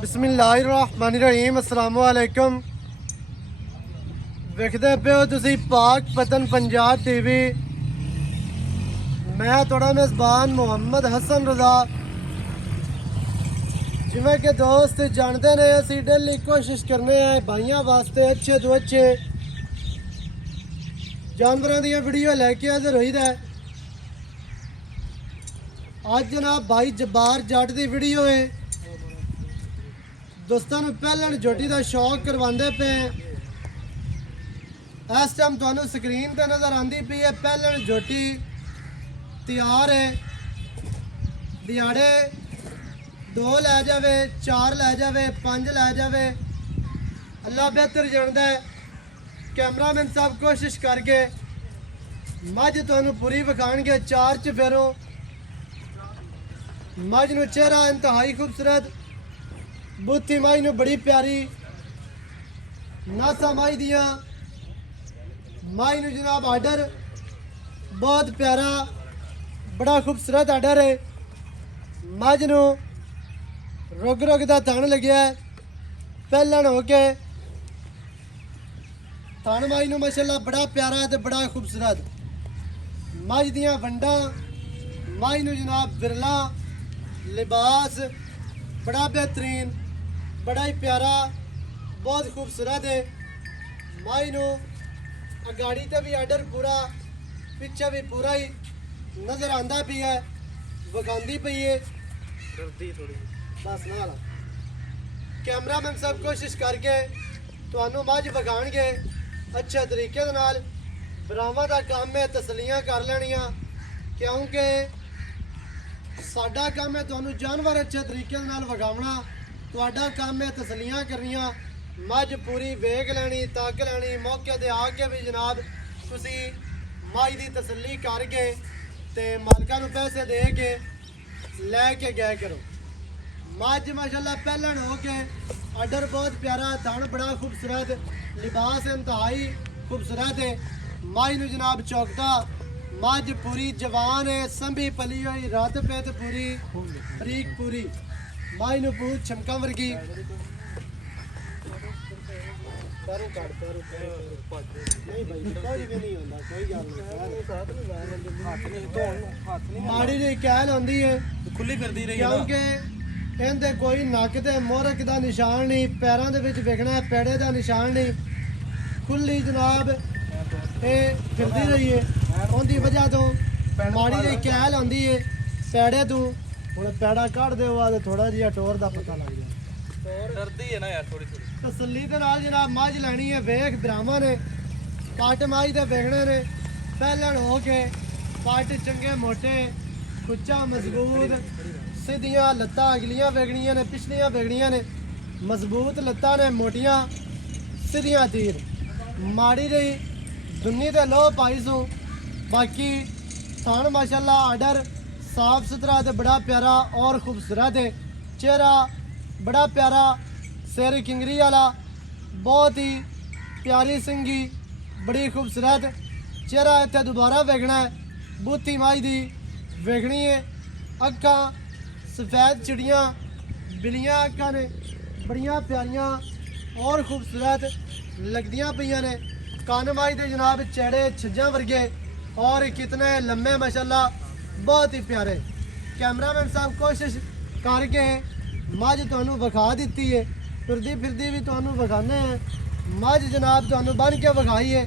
बिस्मिल्लाहिर्रहमानिर्रहीम अस्सलाम वालेकुम। वेखदे पे हो तुसी पाक पतन पंजाब टीवी। मैं थोड़ा मेज़बान मुहम्मद हसन रज़ा। जिमें के दोस्त जानते ने असी डेली कोशिश करने हैं भाइयों वास्ते अच्छे तो अच्छे जानवरों दी वीडियो लैके हाजिर होई दा। अज जनाब भाई जब्बार जट की वीडियो है। दोस्तों पहलन झोटी का शौक करवाते पे। इस टाइम तुहानू स्क्रीन पर नज़र आती पई है पहलन झोटी तैयार है। दिहाड़े 2 लै जावे, 4 लै जावे, 5 लै जावे, अल्लाह बेहतर जानता है। कैमरामैन साहब कोशिश करके मझ तुहानू पूरी विखाणगे। 4 चफेरों मझ नू चेहरा इंतहाई खूबसूरत, बुत्थी माई नू बड़ी प्यारी, नासा माई दियां, माई नू जनाब आर्डर बहुत प्यारा, बड़ा खूबसूरत आर्डर है। मझ नू रुग रुग दा थन लग्या है। पहलन हो के थन माई नू माशाअल्लाह बड़ा प्यारा ते बड़ा खूबसूरत। मझ दियां वंडा माई नू जनाब बिरला लिबास बड़ा बेहतरीन, बड़ा ही प्यारा, बहुत खूबसूरत है। माई नू अगाड़ी ते भी आर्डर पूरा, पिछे भी पूरा ही नजर आंदा पी है, विखांदी पई है। बस ना कैमरामैन सब कोशिश करके तुहानू मझ विखाणगे अच्छे तरीके दे नाल। ब्रावां दा काम है तसलियां कर लैणियां, क्योंकि साडा काम है तुहानू जानवर अच्छे तरीके दे नाल विखावना। तुहाडा काम है तसलियां करनियां। मझ पूरी वेख लैनी, तक लैनी, मौके ते आके भी जनाब तुसी माई दी तसल्ली करके ते मालकां नू पैसे दे के लैके गए करो। मझ माशाअल्लाह पहलन हो के आर्डर बहुत प्यारा, थन बड़ा खूबसूरत, लिबास इंतहाई खूबसूरत है। माई नू जनाब चौकता, मझ पूरी जवान है, संभी पली हुई, रत पेत पूरी, बरीक पूरी। माई नू पूछ छमका वर्गी। माड़ी जी कैल आंदी है, खुली फिरदी रही, क्योंकि इहदे कोई नक ते मोहरक दा निशान नहीं, पैरों दे विच विखना है, पेड़े दा निशान नहीं, खुली जनाब ये फिरदी रही है। उनकी वजह तो माड़ी जी कैल आंदी है पैड़े तू। हुण पैड़ा कढ़ दे तो थोड़ा जिहा टोर दा पता लग जाए। डरदी है ना यार थोड़ी थोड़ी। तसल्ली दे नाल जनाब मझ लैनी है। वेख ब्राह्मण ने पट माई दे वेखने ने। पहलन हो के पट चंगे मोटे, कुच्चा मजबूत, सीधियां लत्तां अगलियां वेगनियां ने, पिछलियां वेगनियां ने, मजबूत लत्तां ने, मोटियां सीधियां तीर। माड़ी जी दुन्नी ते लो पाई सू। बाकी थान माशाअल्लाह आर्डर साफ सुथरा ते बड़ा प्यारा और खूबसूरत है। चेहरा बड़ा प्यारा, सिर किंगरी वाला, बहुत ही प्यारी सिंगी, बड़ी खूबसूरत। चेहरा इत्थे दोबारा वेखना है। बूथी माई दी वेखनी है। अक्खां सफेद चिड़ियाँ, बिलियां अक्खां ने, बड़ियां प्यारियां और खूबसूरत लगदियां पईयां ने। कन माई दे जनाब चेड़े छज्जां वर्गे और कितने लम्बे माशाअल्लाह, बहुत ही प्यारे। कैमरामैन साहब कोशिश करके मझ तुहानू विखा दी है। फिरदी फिरदी भी तुहानू विखाने हैं। मझ जनाब तुहानू बन के विखाई है।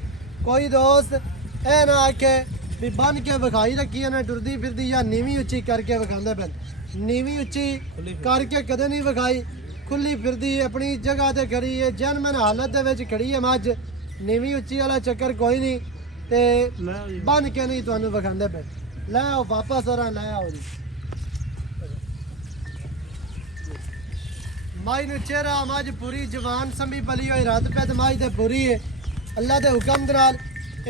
कोई दोस्त ए ना आखे भी बन के विखाई रखी है ना, टुरदी फिरदी या नीवी उच्ची करके विखाते पे। नीवी उच्ची करके कदे नहीं विखाई। खुली फिरदी अपनी जगह ते खड़ी है, जनमन हालत दे विच खड़ी है। मझ नीवी उच्ची वाला चक्कर कोई नहीं, ते बन के नहीं तुहानू विखाते पे। लै आओ वापस और लै आओ जी। माई नू चेहरा मझ पूरी जवान, संभी पली हुई, रत पैत माई ते पूरी है। अल्लाह के हुक्म दे नाल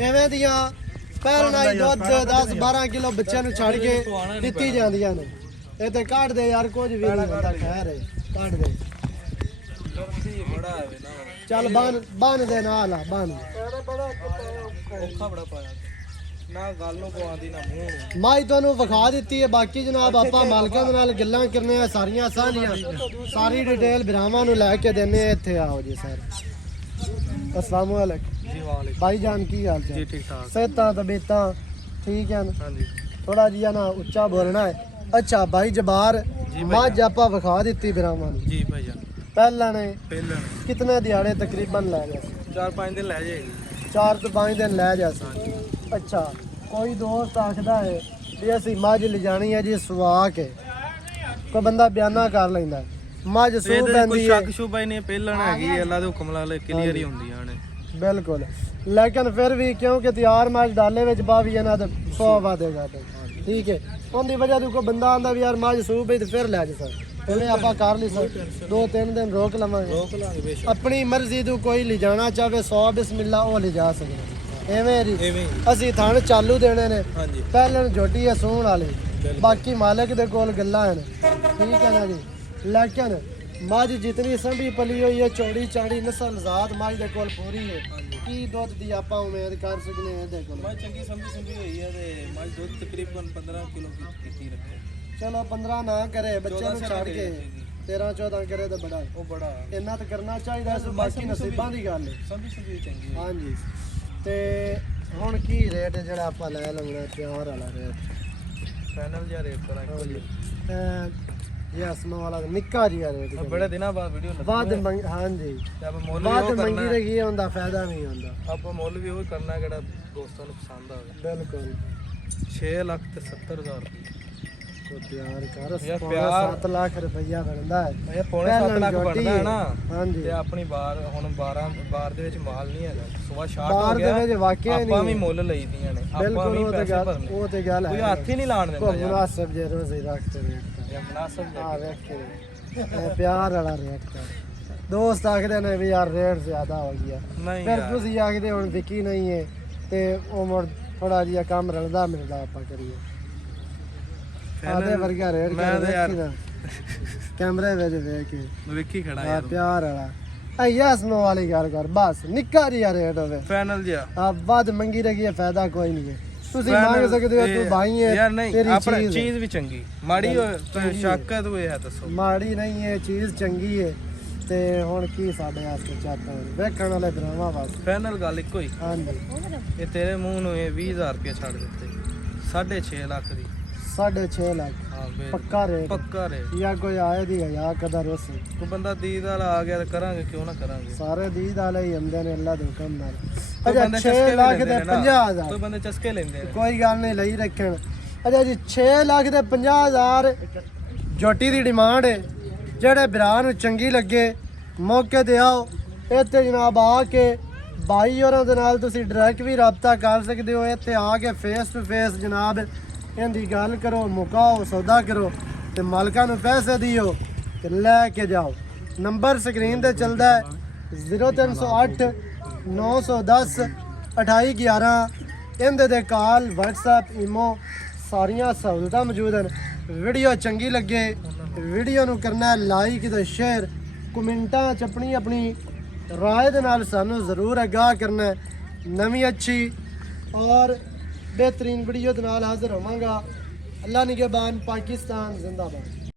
एवें दियां पैरनाई दुध 10-12 किलो बच्चों नू छड़ के दित्ती जांदियां ने। ये ते काट दे यार, कुछ भी नहीं होता, खैर है काट दे। चल बन दे नाल, बन ਨਾ ਗੱਲ ਨੂੰ ਪਵਾਉਂਦੀ ਨਾ ਮੂੰਹ ਨੂੰ। ਮਾਈ ਤੁਹਾਨੂੰ ਵਿਖਾ ਦਿੱਤੀ ਹੈ। ਬਾਕੀ ਜਨਾਬ ਆਪਾਂ ਮਾਲਕਾਂ ਦੇ ਨਾਲ ਗੱਲਾਂ ਕਰਨੇ ਆ ਸਾਰੀਆਂ ਸਾਂਝੀਆਂ, ਸਾਰੀ ਡਿਟੇਲ ਭਰਾਵਾਂ ਨੂੰ ਲੈ ਕੇ ਦਿੰਨੇ ਆ। ਇੱਥੇ ਆਓ ਜੀ ਸਰ। अस्सलाम वालेकुम ਜੀ ਵਾਲੇਕੁਮ भाई जान की हाल ਜੀ चाल? ਠੀਕ ਠਾਕ सेहतां तबीयतां ठीक है? ਹਾਂਜੀ थोड़ा जिहा ना उच्चा बोलना है। अच्छा भाई जबार जी मझ ਆਪਾਂ ਵਿਖਾ ਦਿੱਤੀ ਭਰਾਵਾਂ ਨੂੰ। ਜੀ ਭਾਈ ਜਾਨ ਪਹਿਲਾਂ ਨੇ ਪਹਿਲਾਂ ਕਿਤਨੇ ਦਿਹਾੜੇ ਤਕਰੀਬਨ ਲੈ ਗਿਆ ਸੀ? 4-5 ਦਿਨ ਲੈ ਜਾਏਗੀ 4 ਤੋਂ 5 ਦਿਨ ਲੈ ਜਾ ਸੀ। ਅੱਛਾ ਕੋਈ ਦੋਸਤ ਆਖਦਾ ਹੈ ਵੀ ਅਸੀਂ ਮੱਝ ਲਿਜਾਣੀ ਹੈ ਜੀ ਸਵਾ ਕੇ, ਕੋਈ ਬੰਦਾ ਬਿਆਨਾ ਕਰ ਲੈਂਦਾ ਮੱਝ ਸੂ ਇਹਦੇ ਕੋਈ ਪੈਂਦੀ ਹੈ। ਸ਼ੱਕ ਸ਼ੁਬਾ ਹੀ ਨਹੀਂ ਪਹਿਲਾਂ ਹੈਗੀ ਹੈ, ਅੱਲਾ ਦੇ ਹੁਕਮ ਨਾਲ ਕਲੀਅਰ ਹੀ ਹੁੰਦੀਆਂ ਨੇ। ਬਿਲਕੁਲ ਲੇਕਿਨ ਫਿਰ ਵੀ ਕਿਉਂਕਿ ਤਿਆਰ ਮੱਝ ਡਾਲੇ ਵਿੱਚ ਪਾਵੀ ਇਹਨਾਂ ਤੇ 100 ਵਾਦੇਗਾ ਤੇ ਠੀਕ ਹੈ। ਉਹਦੀ ਵਜ੍ਹਾ ਤੋਂ ਕੋਈ ਬੰਦਾ ਆਂਦਾ ਵੀ ਯਾਰ ਮੱਝ ਸੂ ਪਈ ਤੇ ਫਿਰ ਲੈ ਜਾ ਸਰ ਪਹਿਲੇ ਆਪਾਂ ਕਰ ਲਈ ਸਰ 2-3 ਦਿਨ ਰੋਕ ਲਵਾਂਗੇ। ਰੋਕ ਲਾਂਗੇ ਬੇਸ਼ੱਕ ਆਪਣੀ ਮਰਜ਼ੀ ਤੋਂ ਕੋਈ ਲਿਜਾਣਾ ਚਾਹਵੇ 100 ਬਿਸਮਿਲ੍ਲਾ ਉਹ ਲਿਜਾ ਸਕਦਾ। ਐਵੇਂ ਜੀ ਐਵੇਂ ਹੀ। ਅਸੀਂ ਥਣ ਚਾਲੂ ਦੇਣੇ ਨੇ। ਹਾਂਜੀ ਪਹਿਲਾਂ ਜੋਟੀ ਹੈ ਸੂਣ ਵਾਲੀ, ਬਾਕੀ ਮਾਲਕ ਦੇ ਕੋਲ ਗੱਲਾਂ ਹਨ ਠੀਕ ਹੈ ਨਾ ਜੀ। ਲੇਕਿਨ ਮੱਝ ਜਿਤਨੀ ਸੰਭੀ ਪਲੀ ਹੋਈ ਹੈ ਚੌੜੀ ਚਾੜੀ ਨਸਲ ਜ਼ਾਤ ਮੱਝ ਦੇ ਕੋਲ ਪੂਰੀ ਹੈ। ਕੀ ਦੁੱਧ ਦੀ ਆਪਾਂ ਉਮੀਦ ਕਰ ਸਕਦੇ ਹਾਂ ਇਹਦੇ ਕੋਲ? ਮੈਂ ਚੰਗੀ ਸਮਝੀ ਹੋਈ ਹੈ ਤੇ ਮੈਂ ਦੁੱਧ ਤਕਰੀਬਨ 15 ਕਿਲੋ ਕੀਤੀ ਰੱਖੇ। ਚਲੋ 15 ਨਾ ਕਰੇ ਬੱਚੇ ਨੂੰ 14 ਛੱਡ ਕੇ 13-14 ਕਰੇ ਤਾਂ ਬੜਾ ਉਹ ਬੜਾ ਇੰਨਾ ਤਾਂ ਕਰਨਾ ਚਾਹੀਦਾ ਸੀ। ਬਾਕੀ ਨਸੀਬਾਂ ਦੀ ਗੱਲ ਹੈ। ਸਮਝੀ ਚੰਗੀ ਹੈ। ਹਾਂਜੀ ਤੇ ਹੁਣ ਕੀ ਰੇਟ ਜਿਹੜਾ ਆਪਾਂ ਲੈ ਲਵਾਂਗੇ ਪਿਆਰ ਵਾਲਾ ਰੇਟ? ਫਾਈਨਲ ਜਿਹਾ ਰੇਟ ਕਰਾਂਗੇ ਜੀ। ਇਹ ਅਸਮਾ ਵਾਲਾ ਨਿੱਕਾ ਜਿਹਾ ਰੇਟ ਬੜੇ ਦਿਨਾਂ ਬਾਅਦ ਵੀਡੀਓ ਲੱਗੀ ਬਾਅਦ ਹਾਂਜੀ ਤੇ ਆਪਾਂ ਮੁੱਲ ਵੀ ਬਾਅਦ ਉਹ ਮੰਗੀ ਕਰਨਾ ਰਹੀ ਹੁੰਦਾ ਫਾਇਦਾ ਨਹੀਂ ਹੁੰਦਾ। ਆਪਾਂ ਮੁੱਲ ਵੀ ਉਹ ਕਰਨਾ ਜਿਹੜਾ ਦੋਸਤਾਂ ਨੂੰ ਪਸੰਦ ਆਵੇ। ਬਿਲਕੁਲ 6,70,000 ਰੁਪਏ ਕੋ ਤਿਆਰ ਕਰ ਯਾਰ ਪੌਣਾ ਪਿਆਰ 7 ਲੱਖ ਰੁਪਈਆ ਬਣਦਾ ਹੈ। ਇਹ ਪੌਣੇ 7 ਲੱਖ ਜੋਟੀ ਬਣਦਾ ਹੈ ਨਾ। ਹਾਂਜੀ ਤੇ ਆਪਣੀ ਬਾਰ ਹੁਣ 12 ਦੇ ਵਿੱਚ ਮਾਲ ਨਹੀਂ ਹੈਗਾ। ਸਵਾ ਸ਼ਾਰਟ ਬਾਹਰ ਹੋ ਦੇ ਗਿਆ। ਵਿੱਚ ਵਾਕਿਆ ਹੀ ਆਪਾਂ ਵੀ ਨਹੀਂ ਮੁੱਲ ਲਈਦੀਆਂ ਨੇ। ਆਪਾਂ ਬਿਲਕੁਲ ਵੀ ਉਹ ਤੇ ਪੈਸੇ ਗੱਲ ਭਰਨੇ। ਉਹ ਤੇ ਗੱਲ ਕੋਈ ਹੈ। ਹੱਥ ਹੀ ਨਹੀਂ ਲਾਣ ਕੋ ਦਿੰਦਾ ਯਾਰ। ਮੁਨਾਸਬ ਜੇ ਰੋਜ਼ ਹੀ ਰੱਖਦੇ ਰੇਟ ਇਹ ਮੁਨਾਸਬ ਆ ਵੇਖ ਕੇ ਇਹ ਪਿਆਰ ਵਾਲਾ ਰੇਟ ਕਰ। ਦੋਸਤ ਆਖਦੇ ਨੇ ਵੀ ਯਾਰ ਰੇਟ ਜ਼ਿਆਦਾ ਹੋ ਗਿਆ। ਨਹੀਂ ਫਿਰ ਯਾਰ ਤੁਸੀਂ ਆਖਦੇ ਹੁਣ ਵਿਕੀ ਨਹੀਂ ਹੈ ਤੇ ਉਹ ਮੁੜ ਥੋੜਾ ਜਿਹਾ ਕੰਮ ਰਲਦਾ ਮਿਲਦਾ ਆਪਾਂ ਕਰੀਏ। ਆਦੇ ਵਰਗਾ ਰੇਟ ਮੈਂ ਕਰ ਤੇ ਯਾਰ ਵੇਖੀ ਨਾ ਕੈਮਰੇ ਵਿੱਚ ਵੇਖ ਕੇ ਵੇਖੀ ਖੜਾ ਆ ਯਾਰ। ਪਿਆਰ ਵਾਲਾ ਯਸ ਨੋ ਵਾਲੀ ਗੱਲ ਕਰ ਬਸ ਨਿੱਕਾ ਜਿਹਾ ਰੇਟ ਹੋਵੇ। ਫਾਈਨਲ ਜਿਹਾ ਆ ਵੱਧ ਮੰਗੀ ਰਹੀ ਹੈ ਫਾਇਦਾ ਕੋਈ ਨਹੀਂ ਹੈ। ਤੁਸੀਂ ਮੰਗ ਸਕਦੇ ਹੋ ਤੂੰ ਭਾਈ ਹੈ ਯਾਰ ਨਹੀਂ ਤੇਰੀ ਆਪਣੀ ਚੀਜ਼ ਚੀਜ਼ ਵੀ ਚੰਗੀ ਮਾੜੀ ਹੋਏ ਸ਼ੱਕ ਹੈ ਤੂੰ ਇਹ ਦੱਸੋ। ਮਾੜੀ ਨਹੀਂ ਹੈ ਚੀਜ਼ ਚੰਗੀ ਹੈ ਤੇ ਹੁਣ ਕੀ ਸਾਡੇ ਵਾਸਤੇ ਚਾਹਤਾ ਵੇਖਣ ਵਾਲੇ ਭਰਾਵਾਂ ਵਾਸਤੇ ਫਾਈਨਲ ਗੱਲ ਇੱਕੋ ਹੀ। ਹਾਂਜੀ ਇਹ ਤੇਰੇ ਮੂੰਹ ਨੂੰ ਇਹ 20,000 ਰੁਪਏ ਛੱਡ ਦਿੱਤੇ 6.5 ਲੱਖ ਦੀ। 6.5 ਲੱਖ ਹਾਂ ਬੇ ਪੱਕਾ ਰੇਟ ਪੱਕਾ ਰੇ। ਜਾਂ ਕੋਈ ਆਏ ਦੀ ਜਾਂ ਕਦਰ ਉਸ ਕੋਈ ਬੰਦਾ ਦੀਦ ਵਾਲਾ ਆ ਗਿਆ ਤਾਂ ਕਰਾਂਗੇ ਕਿਉਂ ਨਾ ਕਰਾਂਗੇ। ਸਾਰੇ ਦੀਦ ਵਾਲੇ ਹੀ ਹੁੰਦੇ ਨੇ ਅੱਲਾ ਦੇ ਹੁਕਮ ਨਾਲ। ਕੋਈ ਅੱਛਾ ਬੰਦੇ 6 ਚਸਕੇ ਵੀ ਲੱਖ ਲੈਂਦੇ ਦੇ ਨੇ ਨਾ। 50,000 ਕੋਈ ਬੰਦੇ ਚਸਕੇ ਲੈਂਦੇ ਨੇ। ਕੋਈ ਗੱਲ ਨਹੀਂ ਲਈ ਰੱਖਣ। ਅੱਛਾ ਜੀ 6 ਲੱਖ ਦੇ 50,000 ਜੋਟੀ ਦੀ ਡਿਮਾਂਡ ਹੈ। ਜਿਹੜੇ ਭਰਾ ਨੂੰ ਚੰਗੀ ਲੱਗੇ ਮੌਕੇ ਤੇ ਆਓ ਇੱਥੇ ਜਨਾਬ ਆ ਕੇ ਬਾਈ ਹੋਰਾਂ ਦੇ ਨਾਲ ਤੁਸੀਂ ਡਾਇਰੈਕਟ ਵੀ ਰਾਬਤਾ ਕਰ ਸਕਦੇ ਹੋ। ਇੱਥੇ ਆ ਕੇ ਫੇਸ ਟੂ ਫੇਸ ਜਨਾਬ ਇਹਦੀ ਗੱਲ ਕਰੋ ਮੁਕਾਓ ਸੌਦਾ ਕਰੋ ਤੇ ਮਾਲਕਾਂ ਨੂੰ ਪੈਸੇ ਦਿਓ ਤੇ ਲੈ ਕੇ ਜਾਓ। ਨੰਬਰ ਸਕਰੀਨ ਤੇ ਚੱਲਦਾ ਹੈ 0308 910 2811। ਇਹਦੇ ਦੇ ਕਾਲ WhatsApp ਈਮੋ ਸਾਰੀਆਂ ਸਹੂਲਤਾਂ ਮੌਜੂਦ ਹਨ। ਵੀਡੀਓ ਚੰਗੀ ਲੱਗੇ ਵੀਡੀਓ ਨੂੰ ਕਰਨਾ ਲਾਈਕ ਤੇ ਸ਼ੇਅਰ ਕਮੈਂਟਾਂ ਚ ਆਪਣੀ ਰਾਏ ਦੇ ਨਾਲ ਸਾਨੂੰ ਜ਼ਰੂਰ ਆਗਾਹ ਕਰਨਾ। ਨਵੀਂ ਅੱਛੀ ਔਰ बेहतरीन वीडियो के नाल हाजिर होवांगा। अल्लाह निगहबान। पाकिस्तान जिंदाबाद।